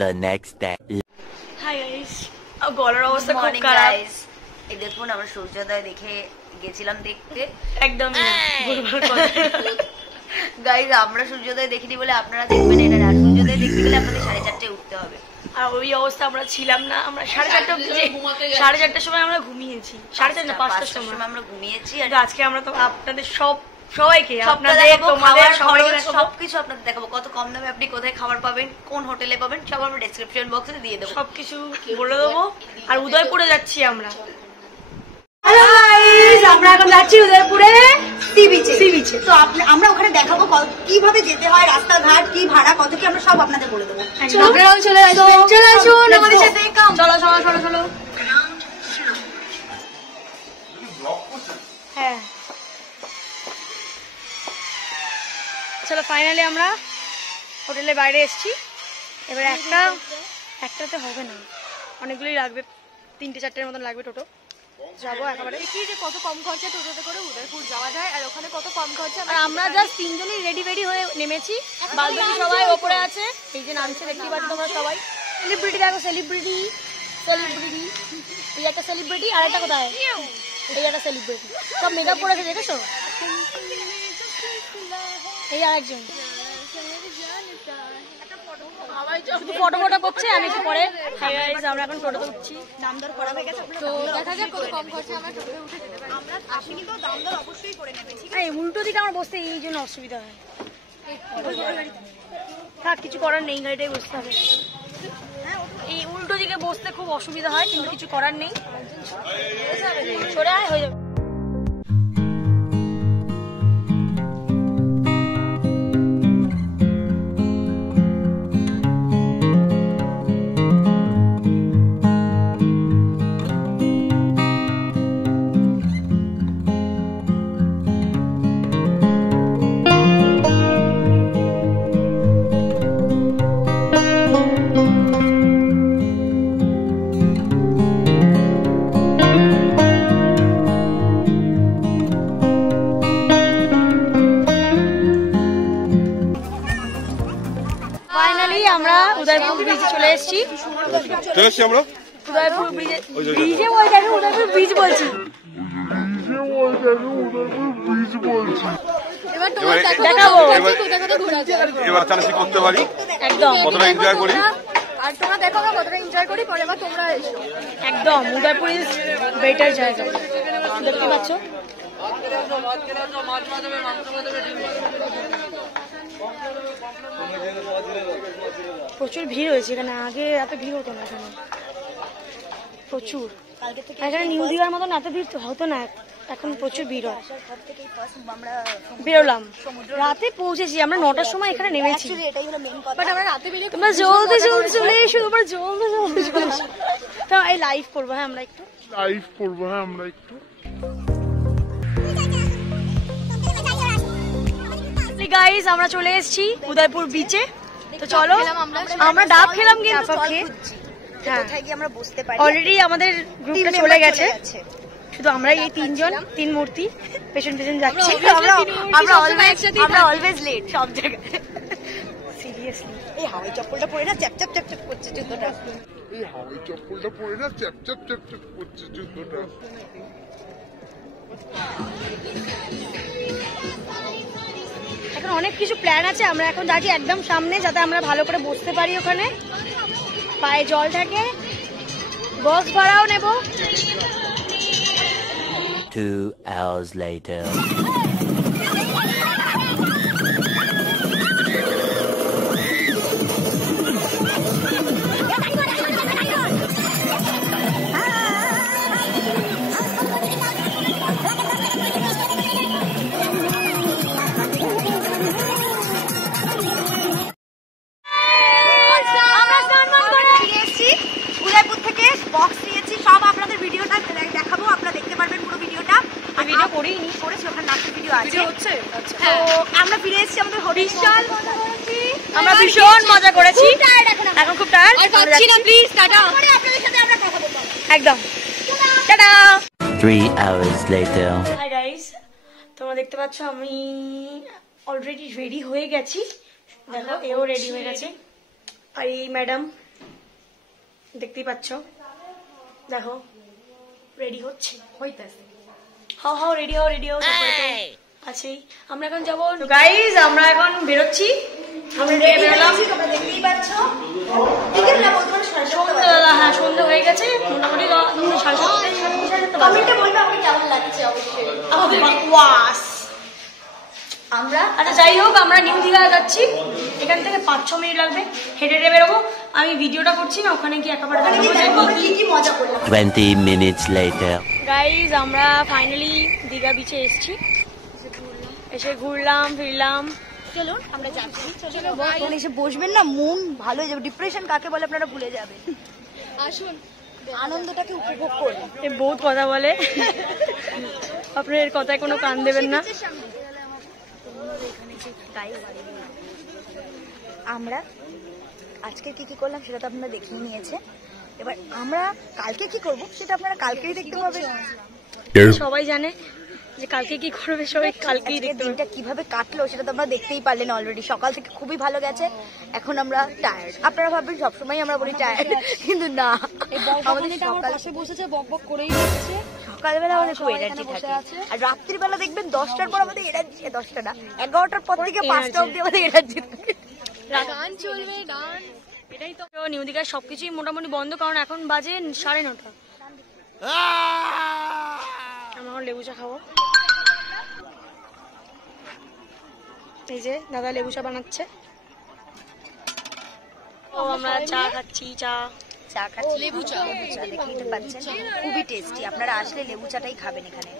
the next day. Hi guys, গলার অবস্থা খুব খারাপ। এই দেখুন আমরা সূর্যোদয় দেখে গেছিলাম দেখতে, একদম গাইস আমরা সূর্যোদয় দেখিনি বলে আপনারা দেখবেন এটা না। সূর্যোদয় দেখতে গেলে আপনাদের 4:30টায় উঠতে হবে, আর ওই অবস্থা আমরা ছিলাম না। আমরা 4:30টার সময় আমরা ঘুমিয়েছি, 4:30 না 5টার সময় আমরা ঘুমিয়েছি। আর আজকে আমরা তো আপনাদের সবাইকে আপনাদের তোমাদের সবকিছু আপনাদের দেখাবো, কত কম দামে আপনি কোথায় খাবার পাবেন, কোন হোটেলে পাবেন, সব আমরা ডেসক্রিপশন বক্সে দিয়ে দেবো, সবকিছু বলে দেবো। আর উদয়পুরে যাচ্ছি আমরা। হ্যালো গাইস, আমরা এখন যাচ্ছি উদয়পুরে সি বিচে। তো আমরা ওখানে দেখাবো কিভাবে যেতে হয়, রাস্তাঘাট কি ভাড়া কত কি আমরা সব আপনাদের বলে দেবো। চলে আসুন আমাদের সাথে। চলো। হ্যাঁ চলো, ফাইনালি আমরা হোটেলের বাইরে এসেছি। এবার একটাতে হবে না, অনেকগুলোই লাগবে, 3-4টের মতন লাগবে টোটো। যাবো একেবারে। দেখি যে কত কম খরচা টোটোতে করে উদয়পুর যাওয়া যায়, আর ওখানে কত কম খরচা। আর আমরা জাস্ট 3জনই রেডি হয়ে নেমেছি, বাকি সবাই ওপরে আছে। এই যে নামছে দেখতে পাচ্ছ তোমরা সবাই। সেলিব্রিটি দেখো, সেলিব্রিটি এই একটা সেলিব্রিটি, আর একটা কোথায় এই একটা সেলিব্রিটি, সব মেকআপ করেছে দেখেছো। এই আরেকজন ফটো করছে, আমি একটু পরে। আমরা এখন টোটোতে উঠছি, দাম দর করা হয়ে গেছে, তো দেখা যাক কত কম খরচে আমরা টোটোতে উঠে যেতে পারি। আমরা আসি কিন্তু দাম দর অবশ্যই করে নেবে, ঠিক আছে। উল্টো দিকে আমার বসতে এই জন্য অসুবিধা হয়। থাক, কিছু করার নেই, গাড়িটাই বসতে হবে। এই উল্টো দিকে বসতে খুব অসুবিধা হয়, কিন্তু কিছু করার নেই, সরে আয় হয়ে যাবে। আমরা উদয়পুর ব্রিজে চলে এসেছি। আমরা উদয়পুর ব্রিজে উদয়পুর ব্রিজ বলছি। এবার চালাচি করতে পারি, একদম কতটা এনজয় করি। আর তোমরা দেখো আমরা কতটা এনজয় করি, পরে আবার তোমরা এসো। একদম উদয়পুর ইজ বেটার জায়গা, দেখতে পাচ্ছ। প্রচুর ভিড় হয়েছে এখানে, আগে এত ভিড় হতো না এখানে, প্রচুর। এখানে নিউ দিঘার মতন এত ভিড় হতো না, এখন প্রচুর ভিড় হয়। বেরোলাম, রাতে পৌঁছেছি আমরা 9টার সময় এখানে নেমেছি। বাট আমরা রাতে বেরিয়ে তোমরা জলদি চলে এসো, তোমরা জলদি চলে এসো। তো এই লাইভ করবো, হ্যাঁ আমরা একটু গাইস। আমরা চলে এসেছি উদয়পুর বিচে। তো চলো, আমরা ডাব খেলাম কিন্তু অলরেডি আমাদের গ্রুপটা চলে গেছে, শুধু আমরা এই 3জন, 3 মূর্তি পেছন যাচ্ছি। আমরা অলওয়েজ লেট সব জায়গায়, সিরিয়াসলি। এই হাওয়াই চপ্পলটা পরে না চ্যাপ করছে জুতোটা। এখন অনেক কিছু প্ল্যান আছে, আমরা এখন যাচ্ছি একদম সামনে, যাতে আমরা ভালো করে বসতে পারি, ওখানে পায়ে জল থাকে। বক্স ভাড়াও নেব। 2 hours later. উদয়পুর থেকে বক্স নিয়েছি, সব আপনাদের ভিডিওটা দেখাবো, আপনারা দেখতে পারবেন পুরো ভিডিওটা। ভিডিও করেছি, ওখানে নাচের ভিডিও আছে। তো আমরা ফিরে এসেছি আমাদের হোটেল, আমরা ভীষণ মজা করেছি, এখন খুব টায়ার্ড। প্লিজ টাটা, আপনাদের সাথে আমরা কথা বলবো একদম। Tata. 3 hours later. Hi guys, তোমরা দেখতে পাচ্ছ আমি অলরেডি রেডি হয়ে গেছি। দেখো এও রেডি হয়ে গেছে, আর এই ম্যাডাম দেখতেই পাচ্ছ, দেখো রেডি হচ্ছে, হইতাছে। হাও রেডি হও আছেই। আমরা এখন যাবো গাইজ, আমরা এখন বেরোচ্ছি, আমরা বেরোলাম, তোমরা দেখতেই পাচ্ছ বিকেল না বলতে পারো সন্ধ্যাবেলা। হ্যাঁ সন্ধ্যা হয়ে গেছে মোটামুটি, 7:30 কমেন্টে বলবে আমাকে কেমন লাগছে অবশ্যই। আমাদের ওয়াস। আমরা আচ্ছা যাই হোক, আমরা নিউ দীঘা যাচ্ছি, এখান থেকে 5-6 মিনিট লাগবে, হেঁটে হেঁটে বেরোবো। আমি ভিডিওটা করছি না, ওখানে গিয়ে একেবারে কি মজা করলাম। 20 minutes later. গাইজ আমরা ফাইনালি দীঘা বিচে এসেছি, এসে ঘুরলাম ফিরলাম। চলুন আমরা যাচ্ছি, চলো এখন এসে বসবেন না, মন ভালো হয়ে যাবে। ডিপ্রেশন কাকে বলে আপনারা ভুলে যাবেন। আসুন আনন্দটাকে উপভোগ করুন। এ বহুত কথা বলে, আপনার এর কথায় কোনো কান দেবেন না। আমরা আজকে কি কি করলাম সেটা তো আপনারা দেখিয়ে নিয়েছে, এবার আমরা কালকে কি করব সেটা আপনারা কালকেই দেখতে পাবেন। সবাই জানে যে কালকে কি করবে, সবাই কালকেই আজকের দেখতে দিনটা কিভাবে কাটলো সেটা তো আমরা দেখতেই পারলেন অলরেডি। সকাল থেকে খুবই ভালো গেছে, এখন আমরা টায়ার্ড। আপনারা ভাববেন সবসময় আমরা বলি টায়ার্ড, কিন্তু না, আমাদের সকাল বসেছে বক করেই যাচ্ছে। সকালবেলা আমাদের খুব এনার্জি থাকে, আর রাত্রিবেলা দেখবেন 10টার পর আমাদের এনার্জি, 10টা না 11টার পর থেকে 5টা অবধি আমাদের এনার্জি থাকে। গান চলবে, গান। এটাই তো নিউ দীঘার সবকিছুই মোটামুটি বন্ধ, কারণ এখন বাজে 9:30। আমরা লেবু চা খাবো, এই যে দাদা লেবু চা বানাচ্ছে। ও আমরা চা খাচ্ছি, চা খাচ্ছি লেবু চা, দেখতেই তো পাচ্ছেন খুবই টেস্টি। আপনারা আসলে লেবু চাটাই খাবেন এখানে।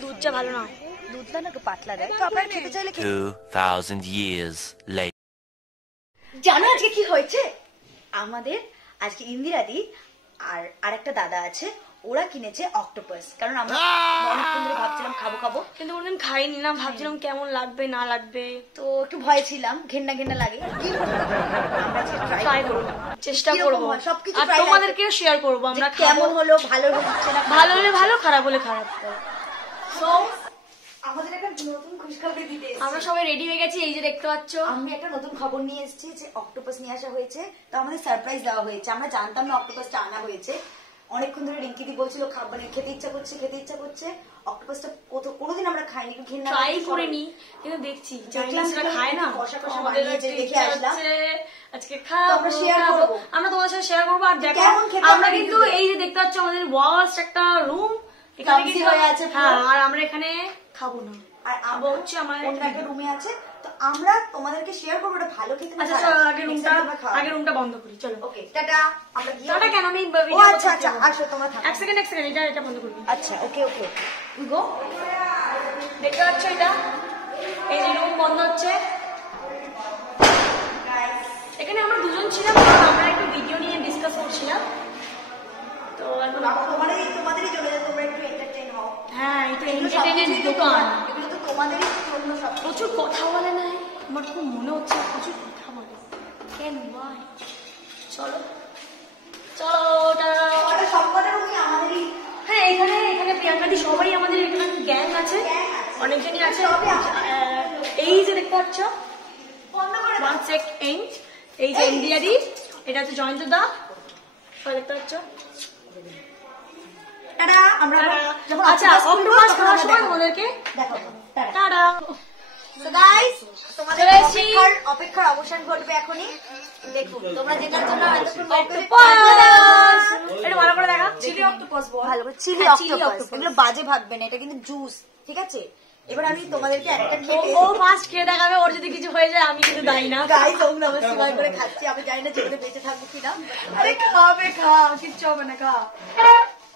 দুধ চা ভালো না, দুধটা না একটু পাতলা দেয়, তো আপনারা খেতে চাইলে 2000 years later. জানো আজকে কি হয়েছে আমাদের? আজকে ইন্দিরাদি আর আরেকটা দাদা আছে, ওরা কিনেছে অক্টোপাস। কারণ আমরা অনেকক্ষণ ধরে ভাবছিলাম খাবো, কিন্তু কোনদিন খাইনি না, ভাবছিলাম কেমন লাগবে না লাগবে, তো একটু ভয় ছিলাম, ঘেন্না লাগে। কি আমরা আজকে ট্রাই করবো, চেষ্টা করবো, সবকিছু আর তোমাদেরকেও শেয়ার করবো আমরা কেমন হলো, ভালো হচ্ছে না, ভালো হলে ভালো, খারাপ হলে খারাপ। সো আমাদের একটা নতুন খুশখবরি দিতে এসেছি। আমরা সবাই রেডি হয়ে গেছি, এই যে দেখতে পাচ্ছ। আমি একটা নতুন খবর নিয়ে এসেছি যে অক্টোপাস নিয়ে আসা হয়েছে, তো আমাদের সারপ্রাইজ দেওয়া হয়েছে। আমরা জানতাম না অক্টোপাসটা আনা হয়েছে, অনেকক্ষণ ধরে রিঙ্কিদি বলছিল মানে খেতে ইচ্ছা করছে। অক্টোপাসটা কোনোদিন আমরা খাইনি, ঘৃণা ট্রাই করে নি, কিন্তু দেখছি চাইনিজরা খায় না, দেখে আসলাম আজকে খাবো, আমরা তোমাদের সাথে শেয়ার করবো। আর দেখো আমরা কিন্তু এই যে দেখতে পাচ্ছ আমাদের ওয়াস্ট একটা রুম এখানে কিছু হয়ে আছে, হ্যাঁ, আর আমরা এখানে খাবো না, আর খাবো হচ্ছে আমার অন্য একটা রুমে আছে, তো আমরা তোমাদেরকে শেয়ার করবো এটা ভালো খেতে। আচ্ছা আগে রুমটা বন্ধ করি, চলো। ওকে টাটা। আমরা গিয়ে টাটা কেন আমি ও আচ্ছা আসো তোমরা থাকো। এক সেকেন্ড এটা বন্ধ করবি। আচ্ছা ওকে গো। দেখতে পাচ্ছ এটা, এই যে রুম বন্ধ হচ্ছে। এখানে আমরা দুজন ছিলাম, আমরা একটু ভিডিও নিয়ে ডিসকাস করছিলাম, তো এখন তোমাদেরই জন্য তোমরা একটু এন্টারটেইন হও। হ্যাঁ এই তো এন্টারটেইনমেন্ট দোকান, এগুলো তো তোমাদেরই জন্য সব। প্রচুর কথা বলে না, আমার খুব মনে হচ্ছে প্রচুর কথা বলে। কেন ভাই, চলো সবকটা রুমই আমাদেরই। হ্যাঁ এখানে প্রিয়াঙ্কাদি সবাই আমাদের এখানে গ্যাং আছে, অনেকজনই আছে। এই যে দেখতে পাচ্ছ এই যে ইন্ডিয়াদি, এটা হচ্ছে জয়ন্ত দা, দেখতে পাচ্ছ। আমরা আচ্ছা অক্টোপাস খাওয়ার সময় তোমাদেরকে দেখাবো। টাটা। So guys, তোমাদের অপেক্ষার অবসান ঘটবে এখনই। দেখুন তোমরা যেটার জন্য এটা ভালো করে দেখা, চিলি অক্টোপাস বল, ভালো করে চিলি অক্টোপাস, এগুলো বাজে ভাববে না, এটা কিন্তু জুস, ঠিক আছে? এবার আমি তোমাদেরকে একটা খেতে, ও ফার্স্ট খেয়ে দেখাবে, ওর যদি কিছু হয়ে যায় আমি কিন্তু দায়ী না। গাইস ওম নমঃ শিবায় করে খাচ্ছি, আমি জানি না জীবনে বেঁচে থাকবো কিনা। আরে খা, কিচ্ছু হবে না, খা।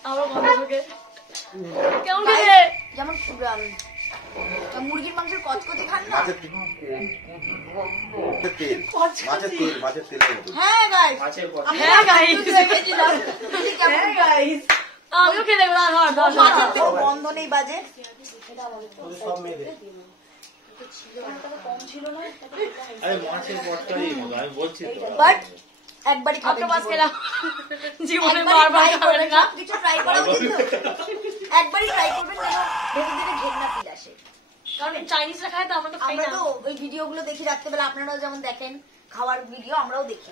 আমার গন্ধ ঢোকে, কেমন খেতে? যেমন মুরগির মাংসের কচকচি খান না। হ্যাঁ গাইস, আমিও খেয়ে দেখবো। মাছের তেল গন্ধ নেই বাজে। বাট একবারই অক্টোপাস খেলাম, জীবনে বারবার খাবে না। কিছু ট্রাই করা উচিত, একবারই ট্রাই করবেন, ভেতর থেকে ঘেন্না ফিল আসে। কারণ চাইনিজরা খায় তো, আমরা তো খাই আমরা না। তো ওই ভিডিও গুলো দেখি রাত্রেবেলা, আপনারাও যেমন দেখেন, খাওয়ার ভিডিও আমরাও দেখি।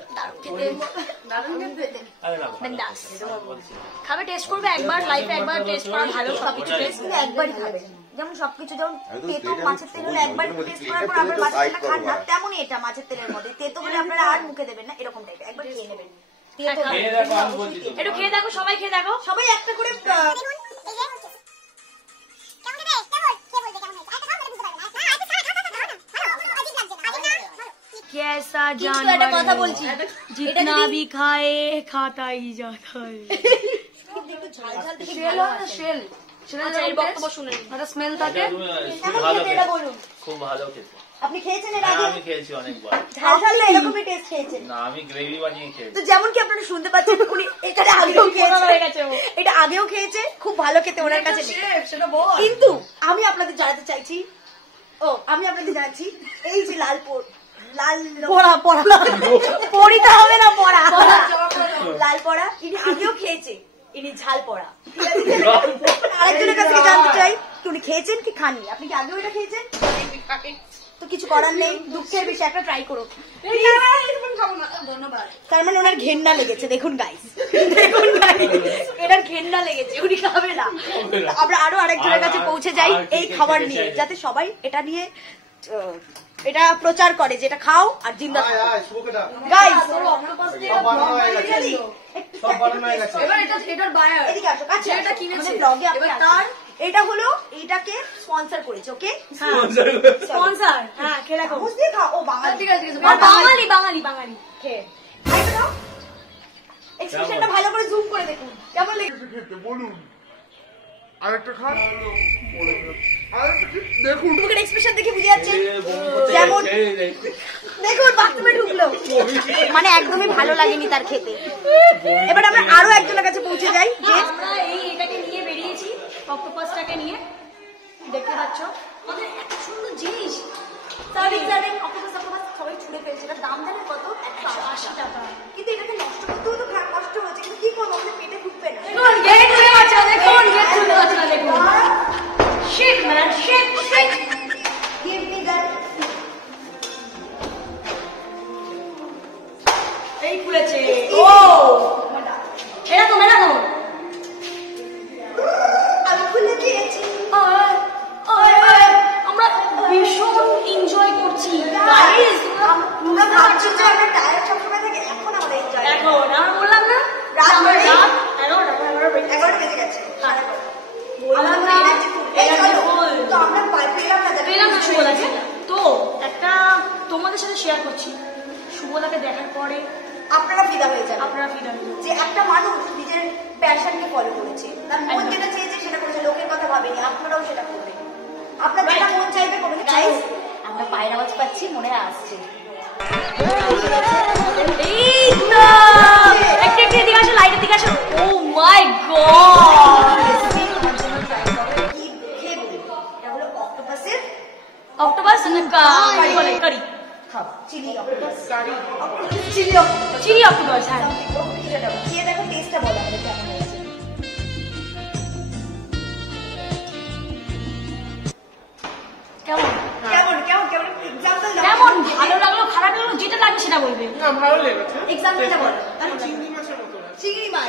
খাবে, টেস্ট করবে একবার, লাইফে একবার টেস্ট করা ভালো, সবকিছু টেস্ট কিন্তু একবারই খাবে, যেমন সবকিছু যেমন তেতো মাছের তেল হলে একবার টেস্ট করার পর আপনার মাছের তেলটা খান না, তেমনই এটা মাছের তেলের মধ্যে তেতো হলে আপনারা আর মুখে দেবেন না, এরকম টাইপের একবার খেয়ে নেবেন। একটু খেয়ে দেখো, সবাই খেয়ে দেখো, সবাই একটা করে कैसा কিন্তু একটা কথা বলছি, जितना भी खाए खाता ही जाता है। একটু ঝাল ঝাল থেকে শেল হয় না, শেল আচ্ছা, এর বক্তব্য শুনে নিন। একটা স্মেল থাকে। কেমন খেতে এটা বলুন। খুব ভালো খেতে। আপনি খেয়েছেন এর হ্যাঁ আগে? আমি খেয়েছি অনেকবার। ঝাল ঝাল না এরকমই টেস্ট খেয়েছেন? না আমি গ্রেভি বানিয়ে খেয়েছি। তো যেমন কি আপনারা শুনতে পাচ্ছেন উনি এখানে আগেও খেয়েছে, এটা আগেও খেয়েছে, খুব ভালো খেতে ওনার কাছে লেগেছে। সেটা বল। কিন্তু আমি আপনাদের জানাতে চাইছি, আমি আপনাদের জানাচ্ছি এই যে লাল পড়া পড়িতে হবে না, পড়া লাল পড়া ইনি আগেও খেয়েছে, ইনি ঝাল পড়া। আরেকজনের কাছে জানতে চাই উনি খেয়েছেন কি খাননি, আপনি কি আগেও এটা খেয়েছেন? তো কিছু করার নেই, দুঃখের বিষয়, একটা ট্রাই করো। তার মানে ওনার ঘেন্না লেগেছে, দেখুন গাইস, দেখুন গাইস, এটার ঘেন্না লেগেছে, উনি খাবে না। আমরা আরো আরেকজনের কাছে পৌঁছে যাই এই খাবার নিয়ে, যাতে সবাই এটা নিয়ে এটা প্রচার করে যে এটা খাও আর জিন্দা থাকো। গাইস এবার এটার বায়ার এদিকে আসো, কাছে যেটা কিনেছে ব্লগে আপনি এবার আসুন। তার এটা হলো এইটাকে স্পন্সর করেছে, ওকে স্পন্সর, হ্যাঁ খেয়ে দেখো। বুঝতে খাও, ও বাঙালি, ঠিক আছে, ঠিক আছে। বাঙালি বাঙালি বাঙালি খেয়ে এক্সপ্রেশনটা ভালো করে জুম করে দেখুন কেমন লেগেছে। বলুন আরেকটা খান দেখুন মুখের এক্সপ্রেশন দেখে বুঝে যাচ্ছে যেমন দেখুন বাথরুমে ঢুকলো, মানে একদমই ভালো লাগেনি তার খেতে। এবার আমরা আরো একজনের কাছে পৌঁছে যাই যে আমরা এটাকে নিয়ে বেরিয়েছি, অক্টোপাসটাকে নিয়ে, দেখতে পাচ্ছ আমাদের এত সুন্দর জিনিস। সার্ভিং অক্টোপাস সবাই ছুঁড়ে ফেলছে, এটার দাম জানেন কত? 180 টাকা। কিন্তু এটাকে নষ্ট করতেও তো খারাপ কষ্ট হচ্ছে, কিন্তু কি করবো, আমাদের পেটে ঢুকবে না। দেখুন গেট খুলে আছে, দেখুন গেট খুলে আছে, দেখুন shit man, shit shit. Give me that. এই খুলেছে, ও এরকম এরকম আমি খুলে দিয়েছি। আমরা ভীষণ এনজয় করছি গাইস। তোমরা ভাবছো যে আমরা টায়ার সবসময় থাকে, এখন আমরা এনজয় করি। এখন আমরা বললাম না রাত আমরা বাজে? রাত 11টা বেজে গেছে। বললাম না, তো আমরা পেলাম না, পেলাম না শুভদাকে। তো একটা তোমাদের সাথে শেয়ার করছি, শুভদাকে দেখার পরে আপনারা ফিদা হয়ে যাবেন। আপনারা ফিল করবেন যে একটা মানুষ নিজের প্যাশনকে ফলো করেছে, তার মন যেটা চেয়েছে সেটা করেছে, লোকের কথা ভাবেনি, আপনারাও সেটা করবেন। আপনার যেটা মন চাইবে করবেন। গাইস আমরা পায়ের আওয়াজ পাচ্ছি, মনে আসছে। এই তো একটা একটা দিকে আসো, লাইটের দিকে আসো। ও মাই গড, কি খেয়ে বলবো, এটা হলো অক্টোপাসের অক্টোপাস কারি বলে, কারি খাবার, chilli octopus, chilli octopus, chilli octopus. হ্যাঁ খেয়ে দেখো, টেস্টটা বলো আমাদের কেমন হয়েছে। কেমন কেমন কেমন কেমন এক্সাম্পল দাও। কেমন, ভালো লাগলো খারাপ লাগলো, যেটা লাগবে সেটা বলবে। এক্সাম্পলটা বলো। চিংড়ি মাছ।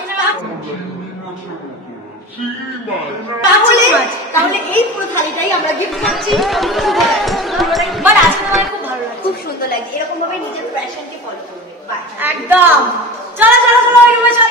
তাহলে এই পুরো থালিটাই আমরা গিফট করছি। বাট আজকে আমার খুব ভালো লাগছে, খুব সুন্দর লাগছে, এরকম ভাবে নিজের প্যাশনকে ফলো করবে। বাই। একদম। চলো চলো চলো, ওই রুমে চলো।